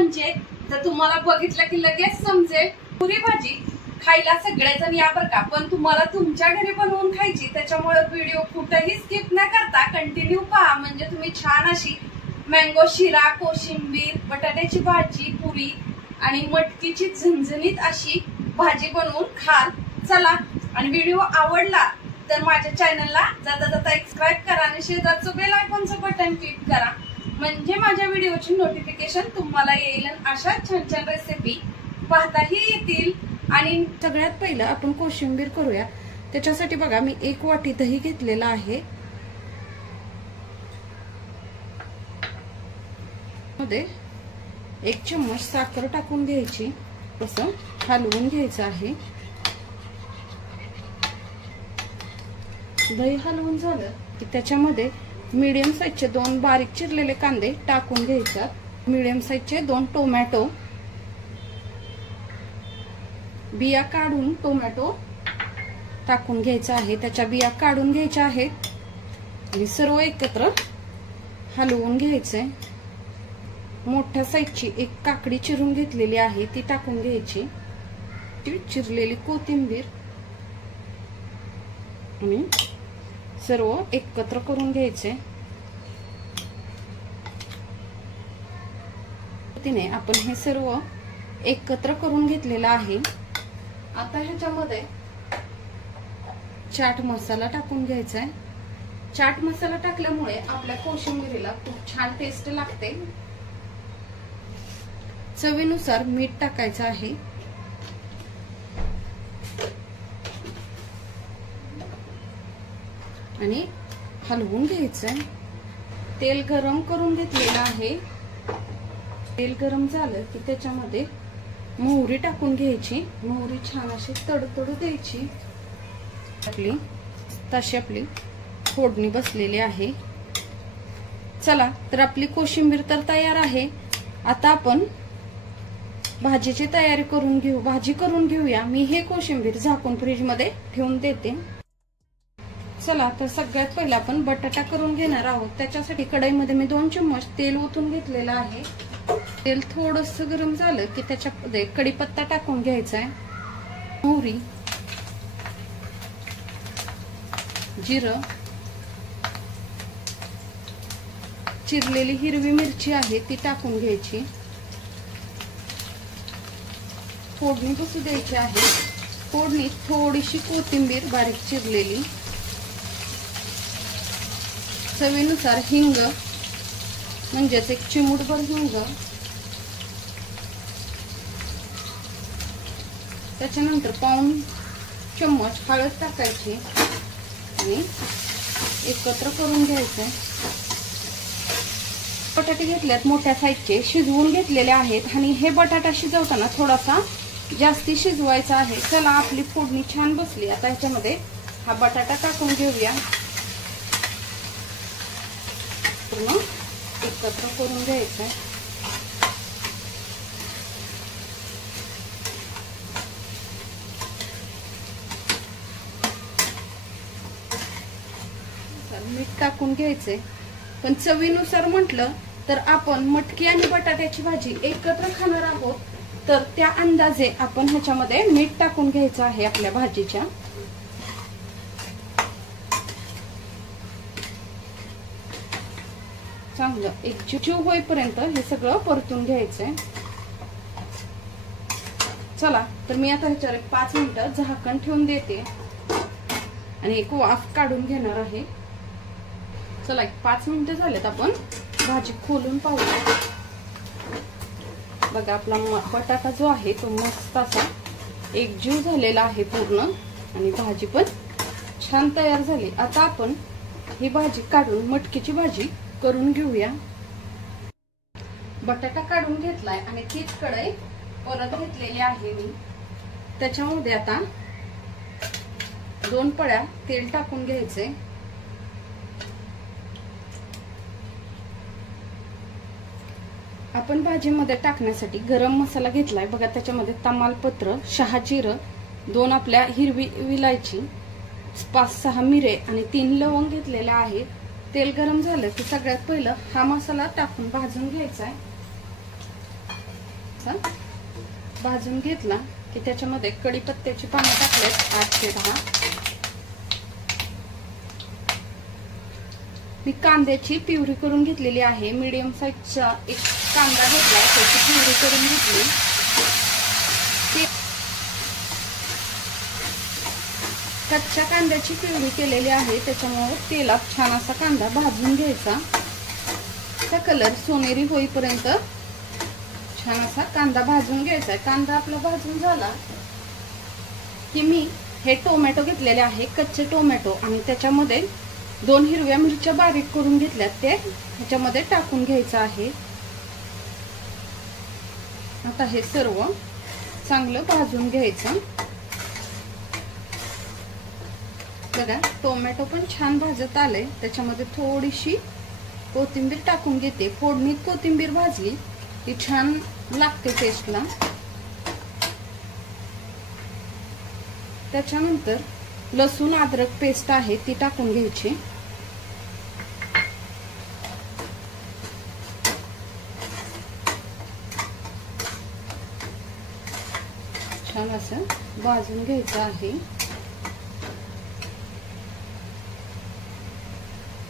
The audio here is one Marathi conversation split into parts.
म्हणजे तर तुम्हाला बघितलं की लगेच समजेल। पुरी भाजी खायला सगळेजण या बरं का, पण तुम्हाला तुमच्या घरी बनवून खायची, त्याच्यामुळे व्हिडिओ कुठेही स्किप न करता कंटिन्यू पहा, म्हणजे तुम्ही छान अशी मँगो शिरा, कोशिंबीर, बटाट्याची भाजी, पुरी आणि मटकीची झणझणीत अशी भाजी बनवून खाल। चला, आणि व्हिडिओ आवडला तर माझ्या चॅनलला जाता जाता सबस्क्राइब करा आणि शेजारचं बेल आयकॉनचं बटन क्लिक करा, म्हणजे माझ्या व्हिडिओची नोटिफिकेशन तुम्हाला येईल आणि अशा छान छान रेसिपी पाहताही येतील। आणि सगळ्यात पहिलं आपण कोशिंबीर करूया। त्याच्यासाठी बघा मी 1 वाटी दही घेतलेला आहे, मध्ये 1 चम्मच साखर टाकून घ्यायची, असं हलवून घ्यायचं आहे। दही हलवून झालं की त्याच्यामध्ये मीडियम साईजचे 2 बारीक चिरलेले कांदे टाकून घ्यायच्यात, मीडियम साईजचे 2 टोमॅटो, बिया काढून टोमॅटो टाकून घ्यायचा आहे, त्याच्या बिया काढून घ्यायच्या आहेत आणि सर्व एकत्र हलवून घ्यायचे। मोठ्या साईजची 1 काकडी चिरून घेतलेली आहे ती टाकून घ्यायची, चिरलेली कोथिंबीर आणि सर्व एकत्र करून घ्यायचे। तिने आपण हे सर्व एकत्र करून घेतलेलं आहे। आता ह्याच्यामध्ये चाट मसाला टाकून घ्यायचा आहे। चाट मसाला टाकल्यामुळे आपल्या कोशिंबीरीला खूप छान टेस्ट लागते। चवीनुसार मीठ टाकायचं आहे आणि हलवून घ्यायचं। तेल गरम करून घेतलेलं आहे, तेल गरम झालं की त्याच्यामध्ये मोहरी टाकून घ्यायची, मोहरी छान अशी तडतडू द्यायची। आपली फोडणी बसलेली आहे। चला, तर आपली कोशिंबीर तर तयार आहे। आता आपण भाजीची तयारी करून घेऊ, भाजी करून घेऊया। मी हे कोशिंबीर झाकून फ्रीज मध्ये ठेवून देते। चला, तर सगळ्यात पहिला आपण बटाटा करून घेणार आहोत। त्याच्यासाठी कढईमध्ये मी 2 चम्मच तेल ओतून घेतलेलं आहे। तेल थोडंसं गरम झालं की त्याच्यामध्ये कढीपत्ता टाकून घ्यायचा आहे, मोहरी, जिरं, चिरलेली हिरवी मिरची आहे ती टाकून घ्यायची, फोडणी बसू द्यायची आहे। फोडणीत थोडीशी कोथिंबीर बारीक चिरलेली, चवीनुसार हिंग, म्हणजेच 1 चिमूटभर हिंग, त्याच्यानंतर पाऊण चम्मच हळद टाकायची आणि एकत्र करून घ्यायचं। बटाटे घेतल्यात मोठ्या साईजचे, शिजवून घेतलेले आहेत आणि हे बटाटा शिजवताना थोडासा जास्ती शिजवायचा आहे। चला, आपली फोडणी छान बसली। आता ह्याच्यामध्ये हा बटाटा टाकून घेऊया, पूर्ण एकत्र करून घ्यायचं। मीठ टाकून घ्यायचे, पण चवीनुसार म्हटलं तर आपण मटकी आणि बटाट्याची भाजी एकत्र खाणार आहोत, तर त्या अंदाजे आपण ह्याच्यामध्ये मीठ टाकून घ्यायचं आहे आपल्या भाजीच्या। चांगलं एकजीव होईपर्यंत हे सगळं परतून घ्यायचंय। चला, तर मी आता ह्याच्यावर 5 मिनिटं झाकण ठेवून देते आणि एक वाफ काढून घेणार आहे। चला, 5 मिनिटं झालेत, आपण भाजी खोलून पाहूया। बघा, आपला बटाटा जो आहे तो मस्त असा एकजीव झालेला आहे पूर्ण आणि भाजी पण छान तयार झाली। आता आपण ही भाजी काढून मटकीची भाजी करून घेऊया। बटाटा काढून घेतलाय आणि तीच कढई परत घेतलेली आहे मी। त्याच्यामध्ये आता 2 पळ्या तेल टाकून घ्यायचे। आपण भाजीमध्ये टाकण्यासाठी गरम मसाला घेतलाय बघा, त्याच्यामध्ये तमालपत्र, शहाजिरं, 2 आपल्या हिरवी विलायची, 5-6 मिरे आणि 3 लवंग घेतलेल्या आहेत। तेल गरम झालं की सगळ्यात पहिलं हा मसाला टाकून भाजून घ्यायचा आहे। भाजून घेतला की त्याच्यामध्ये कढीपत्त्याची पानं टाकलेत 8 ते 10. मी कांद्याची प्युरी करून घेतलेली आहे. मीडियम साईजचा एक कांदा घेतला, त्याची प्युरी करून घेतली. कच्च्या कांद्याची प्युरी केलेली आहे, त्याच्यामुळे तेलात छान असा कांदा भाजून घ्यायचा. त्याचा कलर सोनेरी होईपर्यंत छान असा कांदा भाजून घ्यायचा. कांदा आपला भाजून झाला की मी हे टोमॅटो घेतलेले आहे, कच्चे टोमॅटो, आणि त्याच्यामध्ये 2 हिरव्या मिरच्या बारीक करून घेतल्यात, ते ह्याच्यामध्ये टाकून घ्यायचं आहे. आता हे सर्व चांगलं भाजून घ्यायचं. बघा टोमॅटो पण छान भाजत आले. त्याच्यामध्ये थोडीशी कोथिंबीर टाकून घेते. फोडणीत कोथिंबीर भाजली की छान लागते टेस्टला. त्याच्यानंतर लसूण अद्रक पेस्ट आहे ती टाकून घ्यायची. छान असं भाजून घ्यायचं आहे.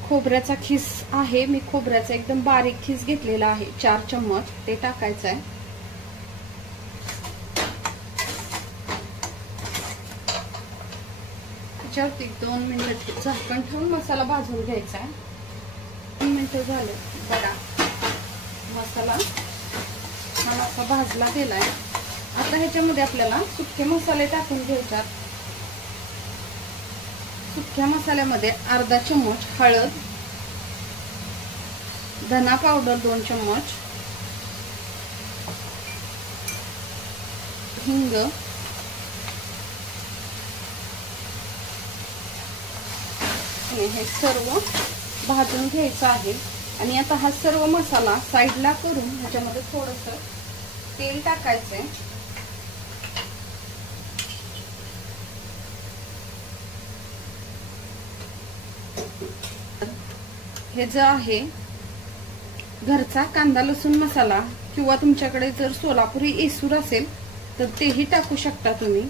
खोबऱ्याचा खीस आहे, मी खोबऱ्याचा एकदम बारीक खीस घेतलेला आहे, 4 चम्मच ते टाकायचं आहे. त्याच्यावरती 2 मिनिट झाकण ठेवून मसाला भाजून घ्यायचा आहे. 3 मिनिटं झाले. बघा मसाला छान असा भाजला गेलाय. आता ह्याच्यामध्ये आपल्याला सुके मसाले टाकून घ्यायच्यात. सुक्या मसाल्यामध्ये अर्धा चम्मच हळद, धना पावडर 2 चम्मच, हिंग, हे सर्व भाजून घ्यायचं आहे. आणि आता हा सर्व मसाला साईडला करून ह्याच्यामध्ये थोडंसं तेल टाकायचंय. हे जे आहे घरचा कांदा लसूण मसाला, किंवा तुमच्याकडे जर सोलापुरी एसूर असेल तर तेही टाकू शकता तुम्ही.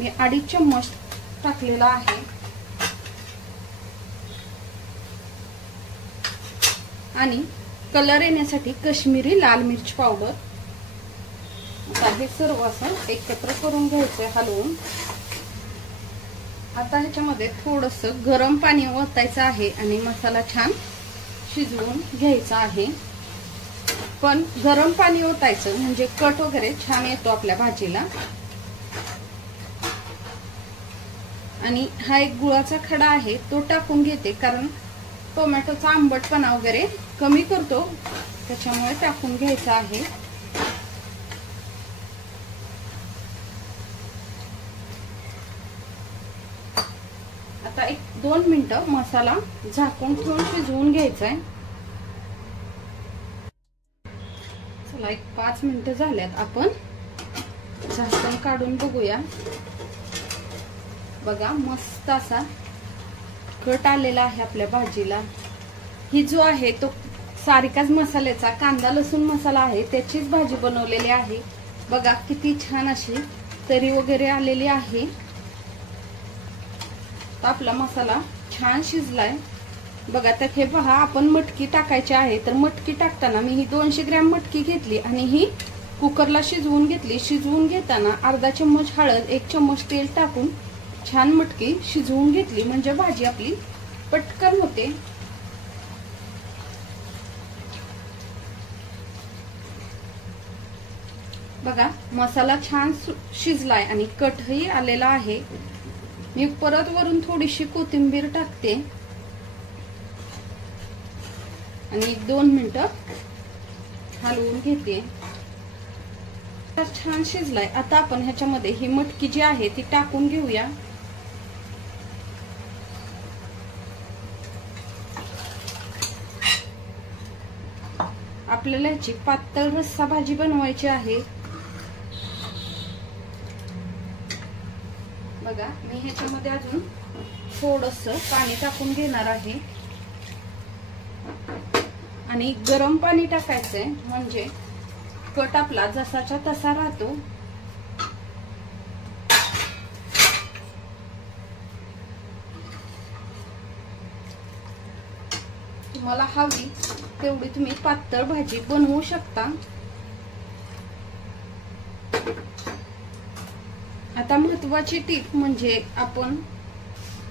मी 2.5 चम्मच टाकलेला आहे. आणि कलर येण्यासाठी काश्मीरी लाल मिर्च पावडर. आता हे सर्व असं एकत्र करून घ्यायचंय हलवून. आता ह्याच्यामध्ये थोडंसं गरम पाणी ओतायचं आहे आणि मसाला छान शिजवून घ्यायचा आहे. पण गरम पाणी ओतायचं म्हणजे कट वगैरे छान येतो आपल्या भाजीला. आणि हा एक गुळाचा खडा आहे तो टाकून घेते, कारण टोमॅटोचा आंबटपणा वगैरे कमी करतो, त्याच्यामुळे टाकून घ्यायचा आहे. आता 1-2 मिनिटं मसाला झाकून ठेवून शिजवून घ्यायचा आहे. चला 5 मिनिटं झाल्यात, आपण झाकण काढून बघूया. बघा मस्त असा कट आलेला आहे आपल्या भाजीला. ही जो आहे तो सारिकाच मसाल्याचा कांदा लसूण मसाला आहे, त्याचीच भाजी बनवलेली आहे. बघा किती छान अशी तरी वगैरे आलेली आहे. आपला मसाला छान शिजलाय. बघा त्यात हे पहा, आपण मटकी टाकायची आहे, तर मटकी टाकताना मी ही 200 ग्रॅम मटकी घेतली आणि ही कुकरला शिजवून घेतली. शिजवून घेताना अर्धा चम्मच हळद 1 चम्मच तेल टाकून छान मटकी शिजवून घेतली, म्हणजे भाजी आपली पटकन होते. बघा मसाला छान शिजलाय आणि कटही आलेला आहे. मी परत वरून थोडीशी कोथिंबीर टाकते आणि 2 मिनिटं हलवून घेते. छान शिजलाय. आता आपण ह्याच्यामध्ये ही मटकी जी आहे ती टाकून घेऊया. आपल्याला ह्याची पातळ रस्सा भाजी बनवायची आहे. बघा मी ह्याच्यामध्ये अजून थोडंसं पाणी टाकून घेणार आहे आणि गरम पाणी टाकायचंय, म्हणजे कट आपला जसाच्या तसा राहतो. तुम्हाला हवी तेवढी तुम्ही पातळ भाजी बनवू शकता. आता महत्वाची टीप म्हणजे आपण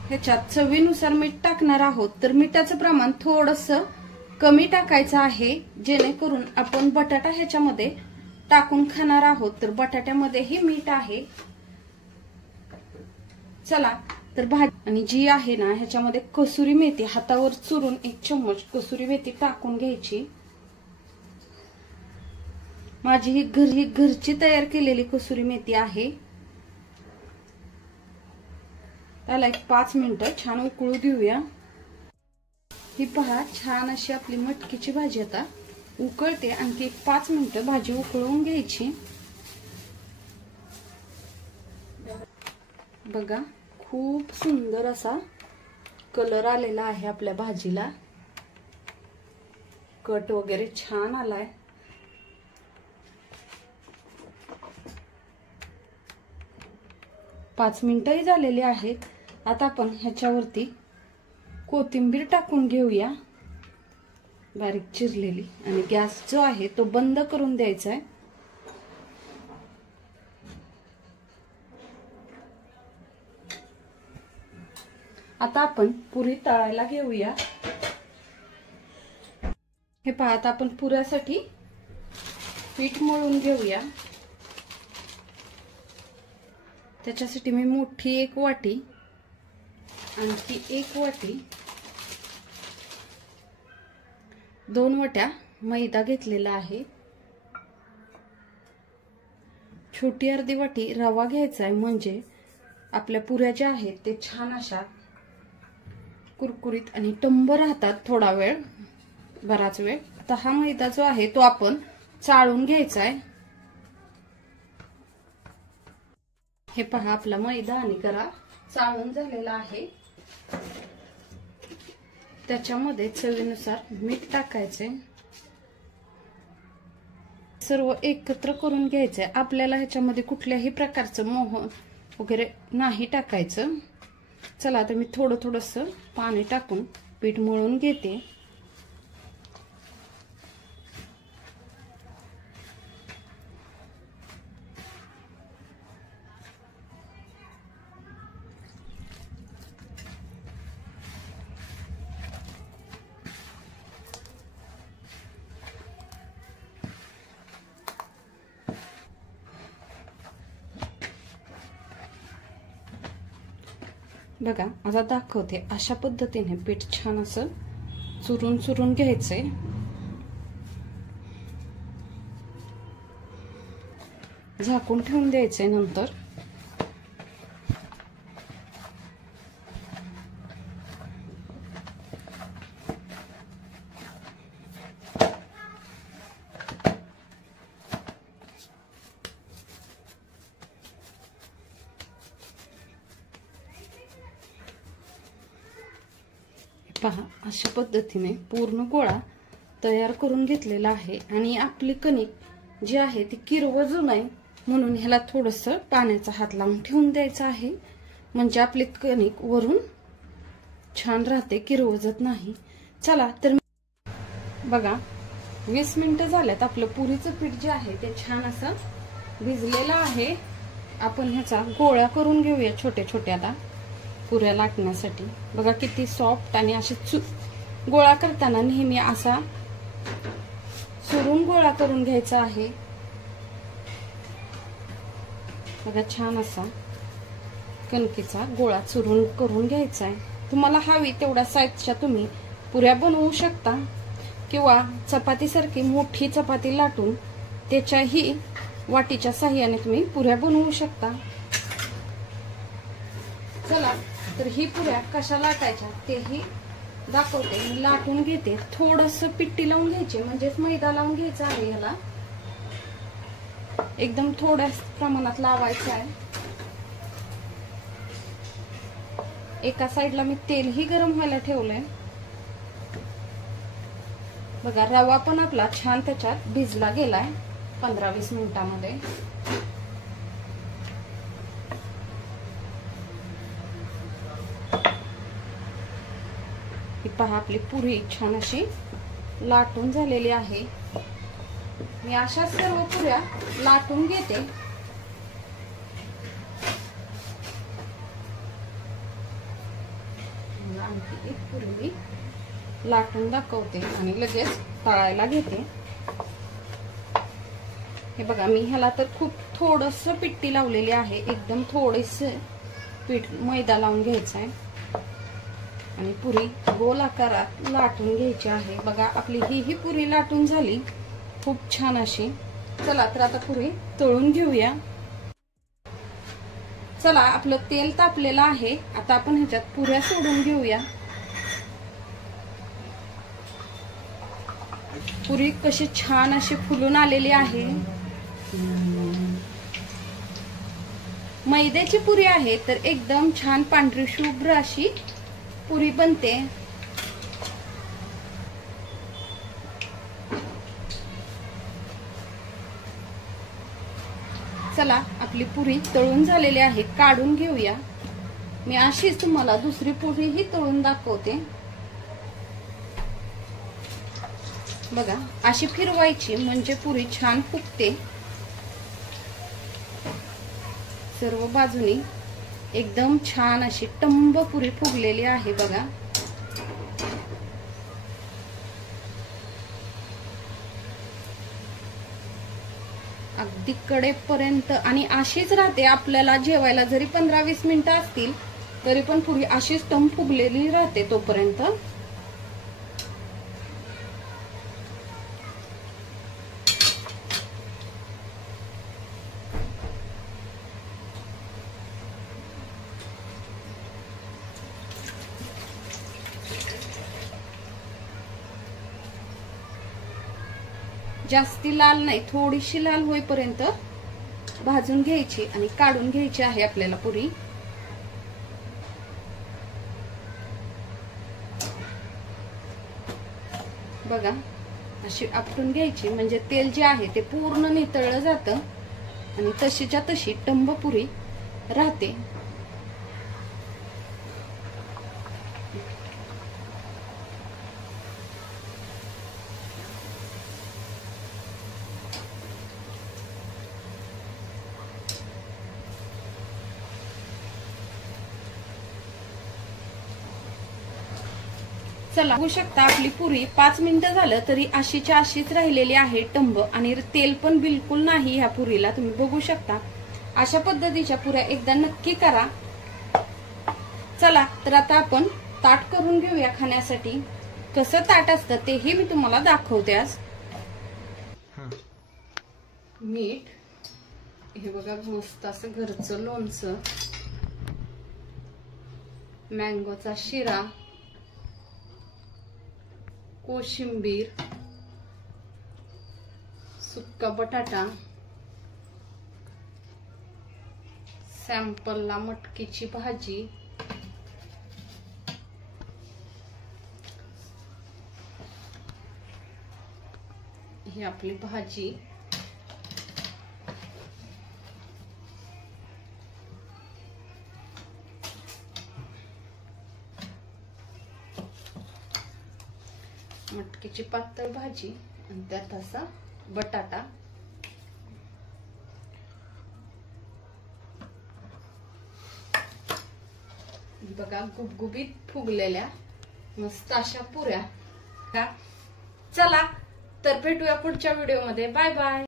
ह्याच्यात चवीनुसार मीठ टाकणार आहोत, तर मिठाचं प्रमाण थोडंसं कमी टाकायचं आहे, जेणेकरून आपण बटाटा ह्याच्यामध्ये टाकून खाणार आहोत. तर बटाट्यामध्येही मीठ आहे. चला तर भाजी आणि जी आहे ना ह्याच्यामध्ये कसुरी मेथी हातावर चुरून 1 चम्मच कसुरी मेथी टाकून घ्यायची. माझी ही घरची तयार केलेली कसुरी मेथी आहे. त्याला 5 मिनिटं छान उकळू देऊया. ही पहा छान अशी आपली मटकीची भाजी आता उकळते. आणखी 5 मिनिटं भाजी उकळून घ्यायची. बघा खूप सुंदर असा कलर आलेला आहे आपल्या भाजीला. कट वगैरे छान आलाय. पाच मिनिटंही झालेली आहेत. आता आपण ह्याच्यावरती कोथिंबीर टाकून घेऊया बारीक चिरलेली, आणि गॅस जो आहे तो बंद करून द्यायचा आहे. आता आपण पुरी तळायला घेऊया. हे पहा आता आपण पुऱ्यासाठी पीठ मळून घेऊया. त्याच्यासाठी मी मोठी 1 वाटी आणखी 1 वाटी 2 वाट्या मैदा घेतलेला आहे. छोटी अर्धी वाटी रवा घ्यायचा आहे, म्हणजे आपल्या पुऱ्या ज्या आहेत ते छान अशा कुरकुरीत आणि टंब राहतात थोडा वेळ, बराच वेळ. आता हा मैदा जो आहे तो आपण चाळून घ्यायचा आहे. हे पहा आपला मैदा आणि गरा चाळून झालेला आहे. त्याच्यामध्ये चवीनुसार मीठ टाकायचे. सर्व एकत्र करून घ्यायचंय. आपल्याला ह्याच्यामध्ये कुठल्याही प्रकारचं मोहन वगैरे नाही टाकायचं. चला आता मी थोडंसं पाणी टाकून पीठ मळून घेते. बघा आता दाखवते. अशा पद्धतीने पीठ छान असं चुरून घ्यायचंय. झाकून ठेवून द्यायचंय. नंतर पहा अशा पद्धतीने पूर्ण गोळा तयार करून घेतलेला आहे. आणि आपली कणिक जी आहे ती किरवजू नाही, म्हणून ह्याला थोडंसं पाण्याचा हात लावून ठेवून द्यायचा आहे, म्हणजे आपली कणिक वरून छान राहते, किरवजत नाही. चला तर बघा 20 मिनिटं झाल्यात. आपलं पुरीचं पीठ जे आहे ते छान असं भिजलेलं आहे. आपण ह्याचा गोळा करून घेऊया छोटे छोटे आता पुऱ्या लाटण्यासाठी. बघा किती सॉफ्ट आणि असे गोळा करताना नेहमी असा चुरून गोळा करून घ्यायचा आहे. बघा छान असा कणकेचा गोळा चुरून करून घ्यायचा आहे. तुम्हाला हवी तेवढ्या साईजच्या तुम्ही पुऱ्या बनवू शकता, किंवा चपातीसारखी मोठी चपाती लाटून त्याच्याही वाटीच्या साह्याने तुम्ही पुऱ्या बनवू शकता. चला तर ही पुऱ्या कशा लाटायच्या तेही दाखवते. मी लाटून घेते. थोडंसं पिट्टी लावून घ्यायची, म्हणजेच मैदा लावून घ्यायचा आहे. याला एकदम थोड्या प्रमाणात लावायचं आहे. एका साईडला मी तेलही गरम व्हायला ठेवलंय. बघा रवा पण आपला छान त्याच्यात भिजला गेलाय. 15-20 मिनिटांमध्ये. ही पहा आपली पुरी छान अशी लाटून झालेली आहे. मी अशा सर्व पुऱ्या लाटून घेते. आणखी एक पुरी मी लाटून दाखवते आणि लगेच तळायला घेते. हे बघा, मी ह्याला तर खूप थोडस पिट्टी लावलेली आहे. एकदम थोडेस पीठ मैदा लावून घ्यायचा आहे आणि पुरी गोल आकारात लाटून घ्यायची आहे. बघा, आपली ही पुरी लाटून झाली खूप छान अशी. चला तर आता पुरी तळून घेऊया. चला, आपलं तेल तापलेलं आहे. आता आपण ह्याच्यात पुऱ्या सोडून घेऊया. पुरी कशी छान अशी फुलून आलेली आहे. मैद्याची पुरी आहे तर एकदम छान पांढरी शुभ्र अशी पुरी बनते. चला, आपली पुरी तळून झालेली आहे, काढून घेऊया. मी अशीच तुम्हाला दुसरी पुरी ही तळून दाखवते. बघा, अशी फिरवायची म्हणजे पुरी छान फुगते. सर्व बाजूनी एकदम छान अशी टंब पुरी फुगलेली आहे. बघा, अगदी कडेपर्यंत आणि अशीच राहते. आपल्याला जेवायला जरी 15-20 मिनिटं असतील तरी पण पुरी अशीच टंब फुगलेली राहते तोपर्यंत. जास्ती लाल नाही, थोडीशी लाल होईपर्यंत भाजून घ्यायची आणि काढून घ्यायची आहे आपल्याला पुरी. बघा, अशी आपटून घ्यायची म्हणजे तेल जे आहे ते पूर्ण नितळलं जातं आणि तशीच्या तशी टंब पुरी राहते. चला, बघू शकता आपली पुरी 5 मिनिटं झालं तरी अशीच्या अशीच राहिलेली आहे टंब आणि तेल पण बिलकुल नाही ह्या पुरीला. तुम्ही बघू शकता. अशा पद्धतीच्या पुऱ्या एकदा नक्की करा. चला तर आता आपण ताट करून घेऊया खाण्यासाठी. कसं ताट असतं तेही मी तुम्हाला दाखवते आज. मीठ, हे बघा मस्त असं घरचं लोणचं, मँगोचा शिरा, कोशिंबीर, सुक्का बटाटा, सॅम्पलला मटकीची भाजी, ही आपली भाजी, मटकीची पातळ भाजी आणि त्यात असा बटाटा. बघा, गुबगुबीत फुगलेल्या मस्त अशा पुऱ्या. चला तर भेटूया पुढच्या व्हिडिओमध्ये. Bye bye.